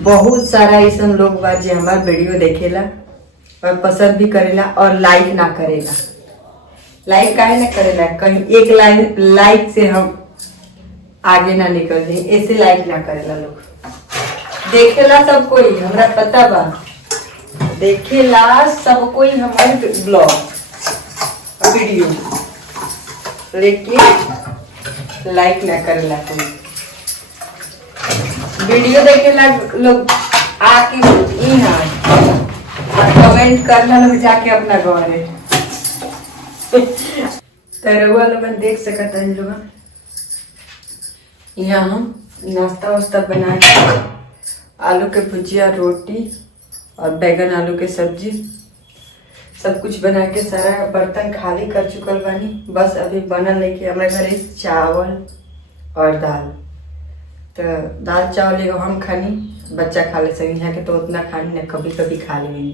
बहुत सारा ऐसा लोग बा जे हमार वीडियो देखेला और पसंद भी करेला और लाइक ना करेला। लाइक काहे ना करेला? कहीं एक लाइक से हम आगे ना निकल जाए, ऐसे लाइक ना करेला लोग। देखेला सब कोई, हमरा पता बा, देखेला सब कोई हमारे ब्लॉग वीडियो, लेकिन लाइक ना करेला कोई। वीडियो देखेला लोग आके यहाँ कमेंट करना लोग जाके अपना घरे तरवा लोग देख सकता है। लोग यहाँ हम नाश्ता वास्ता बना के आलू के भुजिया, रोटी और बैगन आलू के सब्जी सब कुछ बना के सारा बर्तन खाली कर चुकल बानी। बस अभी बनल नहीं कि हमारे घरे चावल और दाल। तो दाल चावल एगो हम खानी, बच्चा खा ले सके, यहाँ के तो उतना खानी ना, कभी कभी खा लेंगे।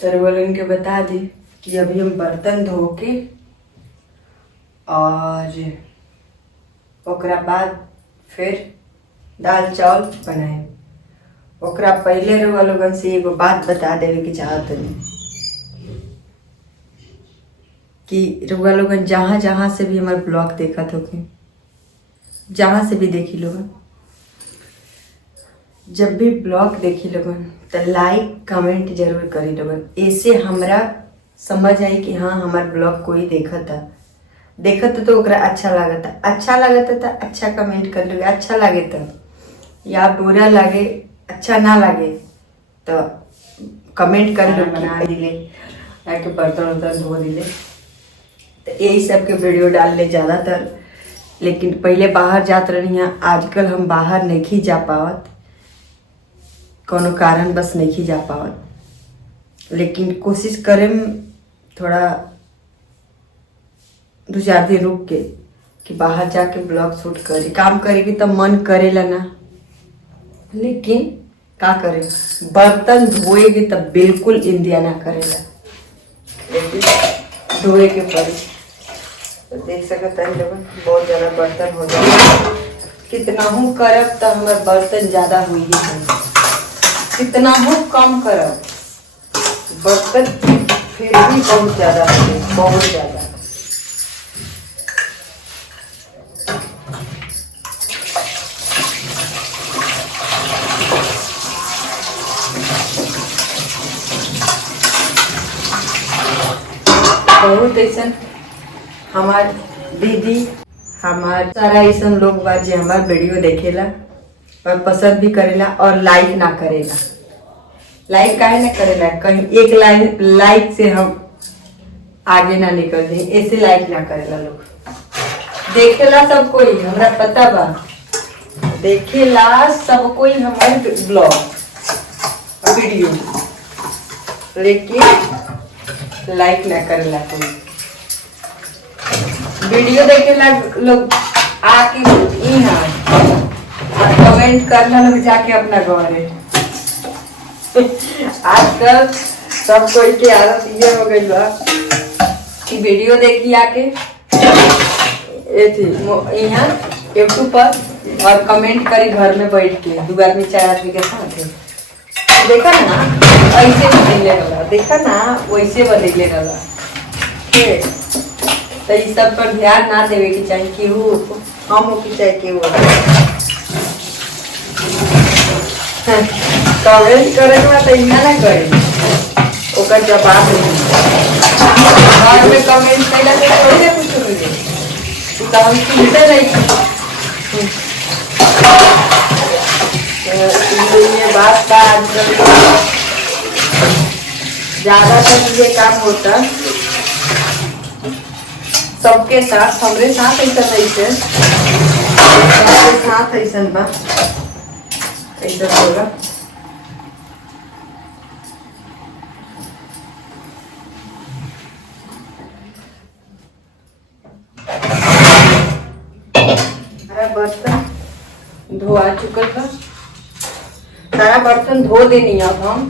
तो वो इनके बता दी कि अभी हम बर्तन धो के और ओकरा बाद फिर दाल चावल बनाए। ओकरा पहले रउआ लोगन से एगो बात बता देवे के चाहत हनी कि रउआ लोगन जहाँ जहाँ से भी हमार ब्लॉग देखत होके, जहाँ से भी देखी लोगन, जब भी ब्लॉग देखी लोगन तो लाइक कमेंट जरूर करी लोगन। ऐसे हमरा समझ आई कि हाँ हमार ब्लॉग कोई देखत तो ओकरा अच्छा लागता तो अच्छा कमेंट कर लोगे, अच्छा लगे तो, या बुरा लगे, अच्छा ना लगे तो कमेंट कर लो। बना दिले के बर्तन वर्तन धो दिले, तो यही सब के वीडियो डाल ले ज़्यादातर। लेकिन पहले बाहर जात रही हैं, आजकल हम बाहर नहीं जा पावत, कोनो कारण बस नहीं जा पावत। लेकिन कोशिश करें थोड़ा 2-4 दिन रुक के कि बाहर जाके ब्लॉग शूट करे। काम करेगी तो मन करेला ना, लेकिन का करे, बर्तन धोएगे तो बिल्कुल इंदिया ना करेला, लेकिन धोए के पड़े। तो देख सकते हैं लोग बहुत ज़्यादा बर्तन हो जाए। कितना हूँ करब तो हमारे बर्तन ज़्यादा हुई है, कितना हूँ कम करब बर्तन फिर भी बहुत ज़्यादा है, बहुत ज़्यादा। बहुत ऐसा हमार दीदी, हमार सारा ऐसा लोग बा जे हमार वीडियो देखेला और पसंद भी करेला और लाइक ना करेला। लाइक काहे ना करेला? कहीं एक लाइक से हम आगे ना निकल जाए, ऐसे लाइक ना करेला लोग। देखेला सब कोई, हमरा पता बा, देखेला सब कोई हमारे ब्लॉग वीडियो, लेकिन लाइक ना करेला कोई। वीडियो देखेला लोग आके यहाँ कमेंट करना लोग जाके अपना घरे आजकल सब कोई के आदत ये हो गई बा कि वीडियो देखी आके यहाँ यूट्यूब पर और कमेंट करी घर में बैठ के 2 आदमी 4 आदमी के साथ। देखा ना ऐसे बदले रहा, देखा ना वैसे बदले रहा। तो इस सब पर ध्यान ना देवे के चाहिए कि हम हो कि चाहे केहू कमेंट करे तो इतना ना करे, ओकर जवाब घर में कमेंट कैला से थोड़ी ना कुछ मिले, तो हम सुनते नहीं। ये बात का आजकल ज़्यादातर ये काम होता सबके साथ, हमरे साथ ऐसा नहीं है, सबके साथ ऐसा बा, ऐसा होगा। सारा बर्तन धोआ चुकल बा, सारा बर्तन धो देनी। अब हम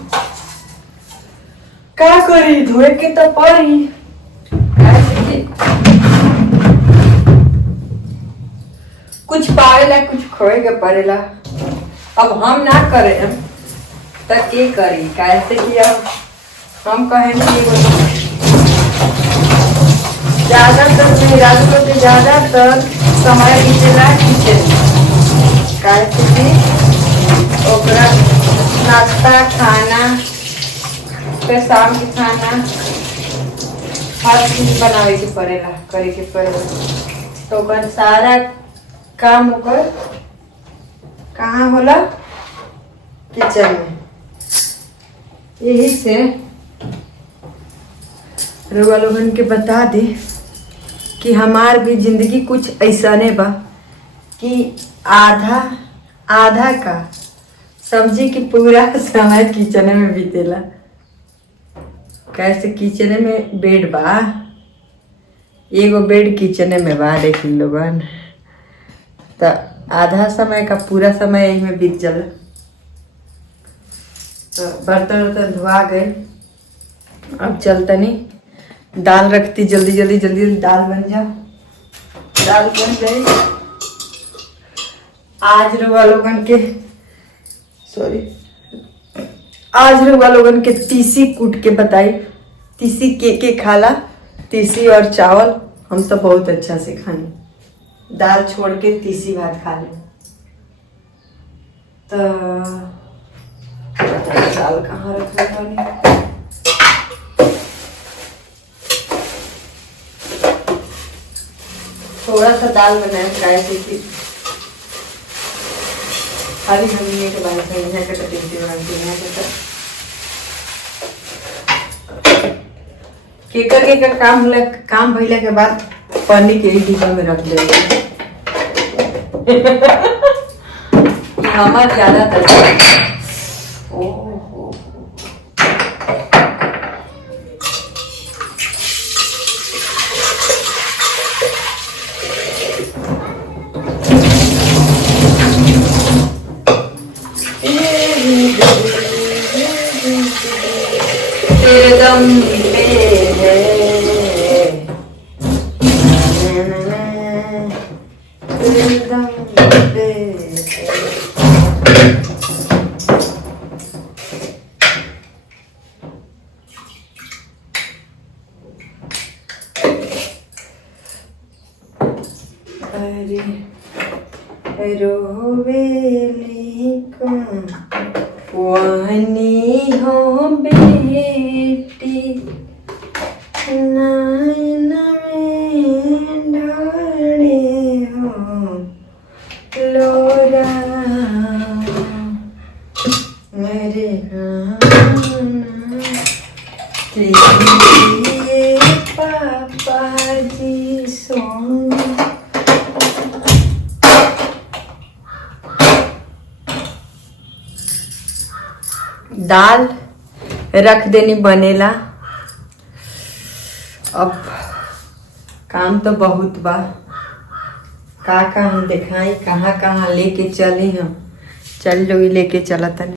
क्या करी, धोए के तो पड़ी। कुछ पावेला कुछ खोए के पड़ेला। अब हम ना करें तो के करी, कैसे कि अब हम कहेंगे ज्यादातर मेरा तो ज्यादातर समय बीतेला किचन, कैसे कि ओकरा नाश्ता खाना फिर शाम के खाना हर चीज बनावे के पड़ेला, करे के पड़ेला। तो ओकर सारा काम ओकर कहाँ होला, किचन में। यही से रउआ लोगन के बता दे कि हमार भी जिंदगी कुछ ऐसा ने बा कि आधा आधा का समझी कि पूरा समय किचन में बीतेला। कैसे किचन में बेड बा, एगो बेड किचन में बा, देखी लोगन तो आधा समय का पूरा समय यही में बीत जाला। तो बर्तन वर्तन धुआ गए, अब चलतनी दाल रखती, जल्दी जल्दी जल्दी जल्दी दाल बन जाओ। दाल बन गई। आज रउआ लोगन के तीसी कूट के बताई, तीसी के खाला, तीसी और चावल हम तो बहुत अच्छा से खाने, दाल छोड़ के तीसी भात खा ले। तो दाल कहाँ रखा था, थोड़ा सा दाल बनाया कैसे कि खाली हमने के बाद में यहाँ का टिंटी बनाती है केकर काम भइला के बाद पानी के डिब्बा में रख दे। हमार ज्यादातर दम पे है दम पे अरे रोवेली को वहनी हो बेटी नैन में ढाले हो लोरा मेरे गाना के लिए पापा जी सोना। दाल रख देनी बनेला। अब काम तो बहुत बा, का हम दिखाई, कहाँ कहाँ लेके चले हम, चल लोगी लेके चला था।